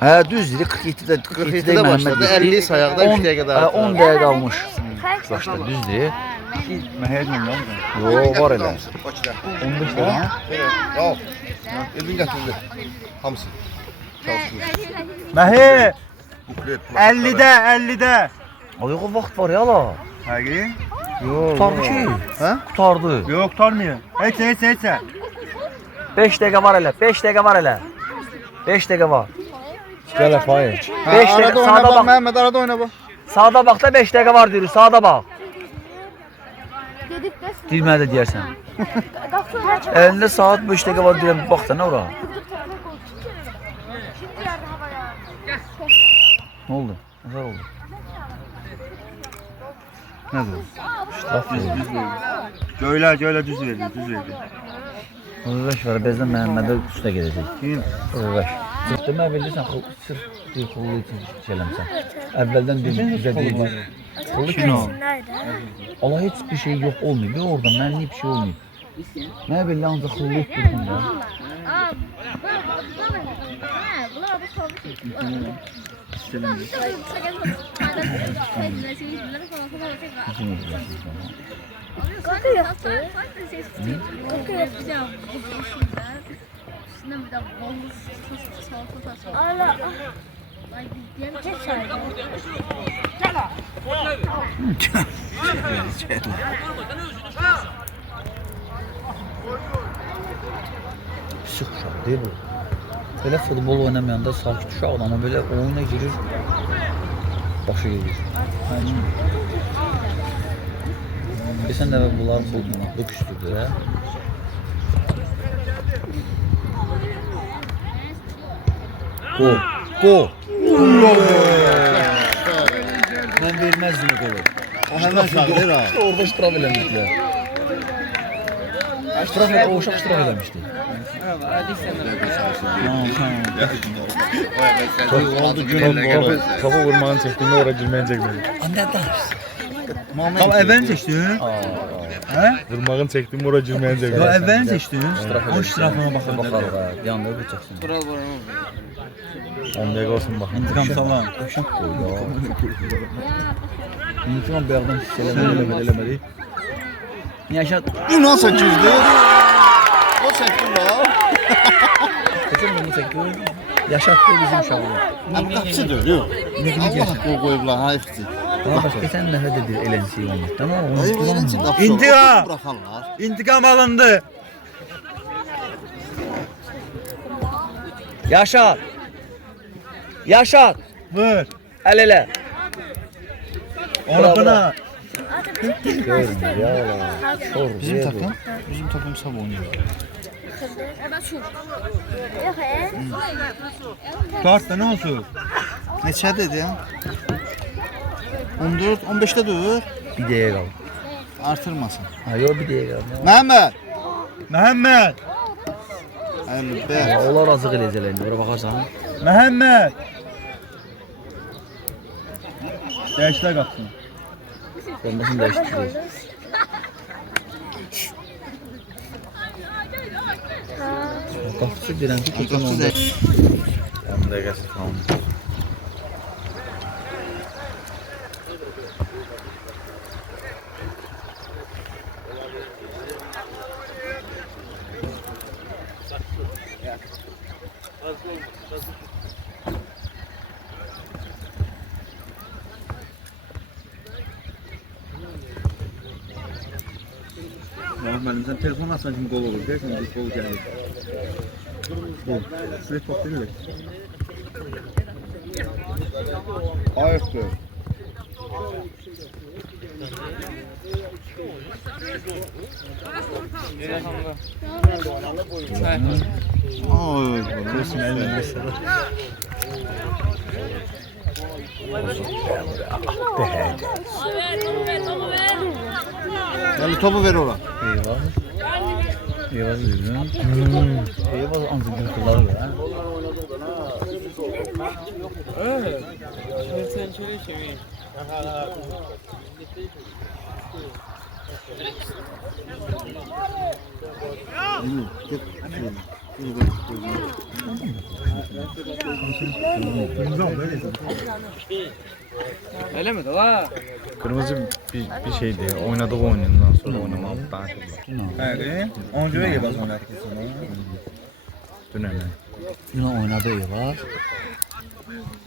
Hə, düz dedi 47-də başladı. 50 sayaqda 3 dəqiqə daha. 10 dəqiqə qalmış. Başladı, düzdür. Məhəyyət mi lan? Yo, var elə. Bakıda. 15 dəqiqə. Yox. Elvin gətirdi. Hamısı. Çalışır. Məhəy! Buklet. 50-də, 50-də. Ayıqa vaxt var ya la. Həqiqi? Qutardı ki. Hə? Qutardı. Yox, tarmıyor. Heç. 5 dəqiqə var elə, 5 dəqiqə var elə. 5 dəqiqə var. Gələ Faiz. 5 Arada dəqiqə oyna sağda bax, bax. Məhəmməd arada oyna bax. Sağda bax da 5 dəqiqə var deyirik, sağda bax. Dilmədə deyərsən. Əlində saat 5 dəqiqə var deyirəm, bax da nə ora? Nə oldu? Nəzər oldu? Nədir? Ştraf verir. Göylə düz verdi. Özbeş var, bezdən Məhəmmədə üstə gedəcək. Kim? Özbeş. Demə bilirsən, sırf bir xullu üçün şeyləmsən. Əvvəldən bizə deyildi. Xullu kim o? Allah heç bir şey yox olmuyor. Bir orada mənlik bir şey olmuyor. Nə bilirəm, ancaq xullu etdirdim ya. Kakı yoktu. Kakı yoktu. Allah. Sıx uşaq deyil bu. Belə futbol oynamayanda sakit uşaqdır, amma belə oyuna girir, başı gedir. Bilsən də bunlar bu küstürdür, hə? Gol. Mən verməzdim o qolu. Həmən şahdır ha. Orada ştraf eləmişdilər. O uşaq ştraf eləmişdi. Oldu gün Topu vurmağın çəkdiyində ora girməyin çəkməyin. Nə dərsin? Tam əvvəlini çəkdin? Hə? Vurmağın çəkdim, ora girməyin çəkdim. Yox, əvvəlini çəkdin? O ştrafına baxarıq, yanında bıçaqsın. 10 dəqiqə olsun bax. İntiqam salam. Uşaq qoy ya. İntiqam bir yerdən hiss eləməli. Yaşat. Nasıl girdi? O çəkdim la. Keçən bunu çəkdi. Yaşatdı bizim uşaqlar. Abi qapısı döyüyor. Ne kimi Allah qol qoyublar, hayıfdır. Ama bax, keçən dəfə də bir elənsi olmuş. Tamam mı? Hayır, eləncə qapısı İntiqam! bıraxarlar. İntiqam alındı. Yaşat. Yaşat. Vur. El ele. Ona buna. Görmür ya la. Şor. Bizim takım, bizim takım sab oynuyor. Kart da nə olsun? Neçə dedi ya? 14, 15'te dur. Bir dəyə qaldı. Artırmasın. Ha yox, bir dəyə qaldı. Məhəmməd. Məhəmməd. Əlbə. Ya, onlar azıq eləyəcəklər indi, ora baxarsan. Məhəmməd. Dəyişlər qapsın. Formasını dəyişdirir. Qapısı deyirəm ki, keçən Qapısı onda. da 10 dəqiqəsi qalmış. Məhəmməd, sən telefon atsan kimi qol olur, deyirsən, bir qol gəlir. Qol. Şuraya top deyil. hayıfdır. Oy, Olsun, əlini mesela. yani topu ver ora. Eyvah. Eyvah dedim. Eyvah ancaq gülkülları var, ha. Git. Öyle mi? Dava. Kırmızı bir şeydi. Oynadığı oyunundan sonra oynamalı daha çok var. He, 10 göre ye bazan herkesin. Dün hemen. Yine oynadı var.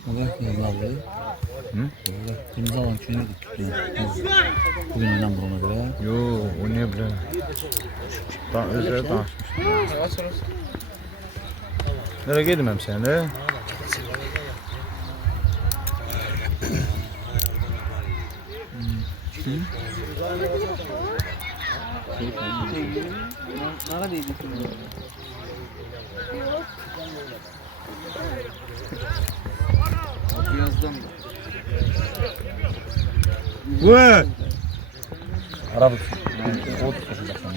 Bugün yazılı. Hı? Kırmızı alan çünkü bugün oynan buruna göre. Yo oynayabilir. Daha özele danışmıştım. Nereye geldim hem sen de? Nara değdi. Yazdan. Vay! Araba o tutacak sana.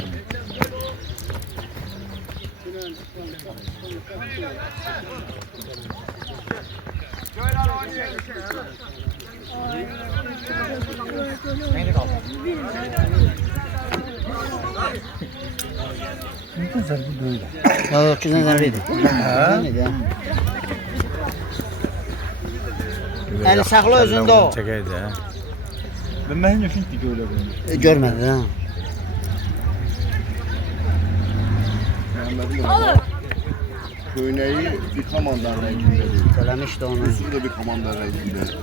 Mümkün zargı böyle. Yok, güzel zərbədir. Əli saxla özündə o. Çəkəydi hə. Ben ben yaşın tiki öyle bunu. Görmədi ha. Köynəyi bir komandanın rəngindədir. Eləmişdi onu. Üstü də bir komandanın rəngindədir.